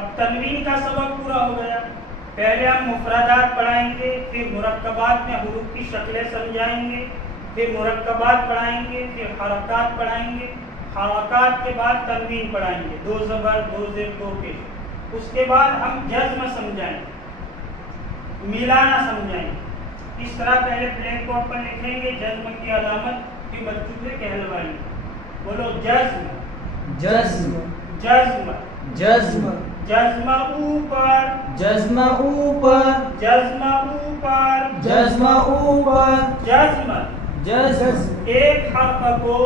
اب تنوین کا سبق پورا ہو گیا. پہلے ہم مفردات پڑھائیں گے، پھر مرکبات میں حروف کی شکلیں سمجھائیں گے، پھر مرکبات پڑھائیں گے، پھر حرکات پڑھائیں گے. حرکات کے بعد تنوین پڑھائیں گے، 2 زبر 2 زیر 2 پیش. اس کے بعد ہم جزم سمجھائیں گے، ملانا سمجھائیں گے. اس طرح پہلے بلینک بورڈ پر لکھیں گے جزم کی علامت، پھر بچوں سے کہلوائیں گے. بولو جزم جزم جزم جزم جزم اوپر جزم اوپر جزم اوپر جزم اوپر جزم جزم ایک حرف کو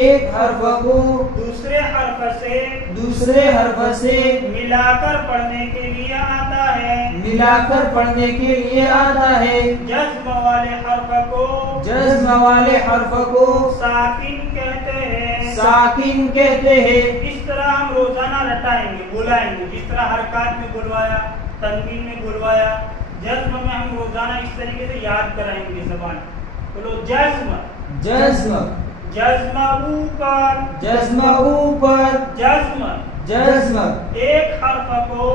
ایک حرف کو دوسرے حرف سے دوسرے حرف سے ملا کر پڑھنے کے لیے آتا ہے. ملا کر پڑھنے کے لیے آتا ہے. جزم والے حرف کو جزم والے حرف کو ساکن کہتے ہیں. ساکن کہتے ہیں. اس طرح ہم روزانہ رٹائیں گے، بلائیں گے. جس طرح حرکات میں بلوایا، تنوین میں بلوایا، جزم میں ہم روزانہ اس طریقے سے یاد کرائیں گے زبان. بولو جزم جزم جزم اوپر جزم اوپر جزم جزم ایک حرف کو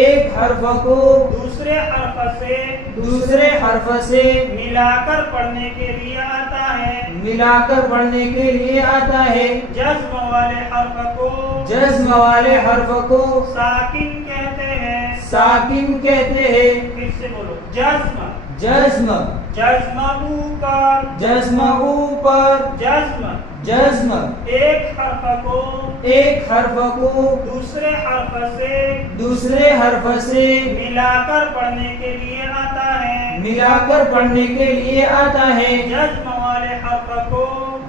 ایک حرف کو دوسرے حرف سے دوسرے حرف سے ملا کر پڑھنے کے لیے آتا ہے. ملا کر پڑھنے کے لیے آتا ہے. جزم والے حرف کو جزم والے حرف کو ساکن کہتے ہیں. ساکن کہتے ہیں. پھر سے بولو جزم جزم جزم اوپر جزم اوپر جزم جزم ایک حرف کو ایک حرف کو دوسرے حرف سے دوسرے حرف سے ملا کر پڑھنے کے لیے آتا ہے. ملا کر پڑھنے کے لیے آتا ہے. جزم والے حرف کو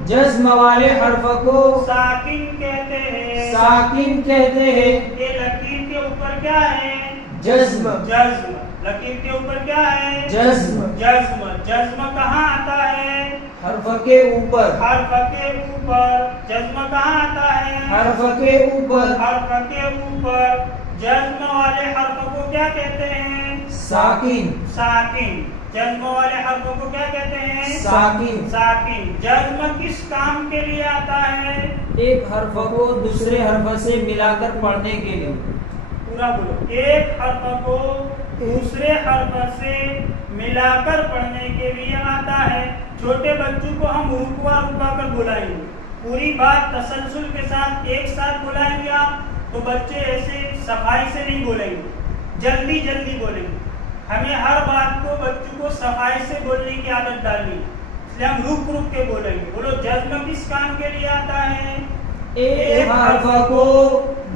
جزم والے حرف کو ساکن کہتے ہیں. ساکن کہتے ہیں. یہ لکیر کے اوپر کیا ہے؟ جزم جزم. لکیر کے اوپر کیا ہے؟ جزم جزم. جزم کہاں آتا ہے؟ حرف کے اوپر حرف کے اوپر. جزم کہاں آتا ہے؟ حرف کے اوپر حرف کے اوپر. جزم والے حرف کو کیا کہتے ہیں؟ ساکن ساکن. جزم والے حرف کو کیا کہتے ہیں؟ ساکن. ساکن. جزم کس کام کے لیے آتا ہے؟ ایک حرف کو دوسرے حرف سے ملا کر پڑھنے کے لیے. پورا بولو. ایک حرف کو دوسرے حرف سے ملا کر پڑھنے کے لیے آتا ہے. چھوٹے بچوں کو ہم رکوا رکوا کر بلائیں گے. پوری بات تسلسل کے ساتھ ایک ساتھ بلائیں گے آپ تو بچے ایسے صفائی سے نہیں بولیں گے، جلدی جلدی بولیں گے. ہمیں ہر بات کو بچوں کو صفائی سے بولنے کی عادت ڈالنی، اس لیے ہم رک رک کے بولیں گے. بولو جزم کس کام کے لیے آتا ہے؟ ایک حرف کو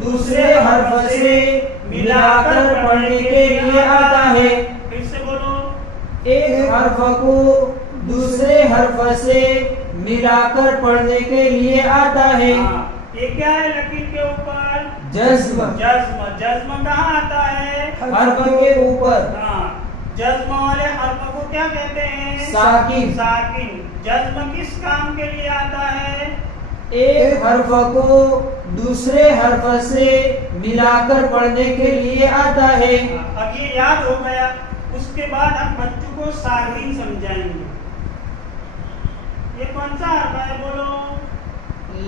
دوسرے حرف سے ملا کر پڑھنے کے لیے آتا ہے. پھر سے بولو. ایک حرف کو دوسرے حرف سے ملا کر پڑھنے کے لیے آتا ہے. یہ کیا ہے لکیر کے اوپر؟ جزم. جزم. جزم کہاں آتا ہے؟ حرف کے اوپر. جزم والے حرف کو کیا کہتے ہیں؟ ساکن. ساکن. جزم کس کام کے لیے آتا ہے؟ ایک حرف کو دوسرے حرف سے ملا کر پڑھنے کے لیے آتا ہے. اب یہ یاد ہو گیا. اس کے بعد ہم بچوں کو ساکن سمجھائیں گے. یہ کون سا حرف ہے؟ بولو.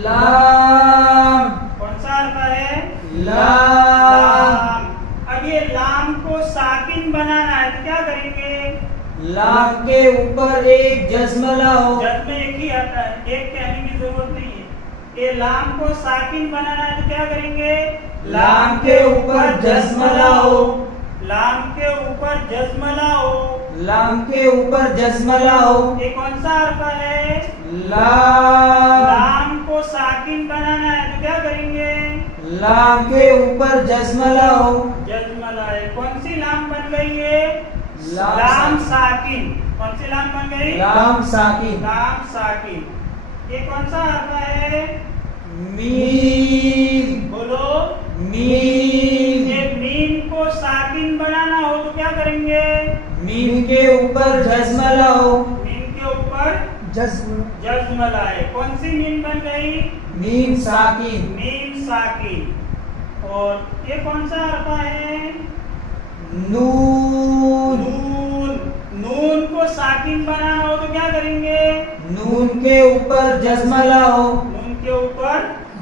لام. کون سا حرف ہے؟ لام. اب یہ لام کو ساکن بنانا ہے تو کیا کریں گے؟ لام کے اوپر ایک جزم لاؤ. جزم ایک ہی آتا ہے، ایک کہنے کی ضرورت نہیں ہے. یہ لام کو ساکن بنانا ہے تو کیا کریں گے؟ لام کے اوپر جزم لاؤ. لام کے اوپر جزم لاؤ. لام کے اوپر جزم لاؤ. یہ کون سا حرف ہے؟ لام. لام کو ساکن بنانا ہے تو کیا کریں گے؟ لام کے اوپر جزم لاؤ. جزم لائے. کون سی لام بن گئی ہے؟ لام لام ساکن. کون سی لام بن گئی؟ لام ساکن. لام ساکن. یہ کون سا حرف ہے؟ میم. بولو. میم. یہ میم کو ساکن بنانا ہو تو کیا کریں گے؟ میم کے اوپر جزم لاؤ. میم کے اوپر جزم. جزم لائے. کون سی میم بن گئی؟ میم ساکن. میم ساکن. اور یہ کون سا حرف ہے؟ نون. نون. نون کو ساکن بنانا ہو تو کیا کریں گے؟ نون کے اوپر جزم لاؤ. نون کے اوپر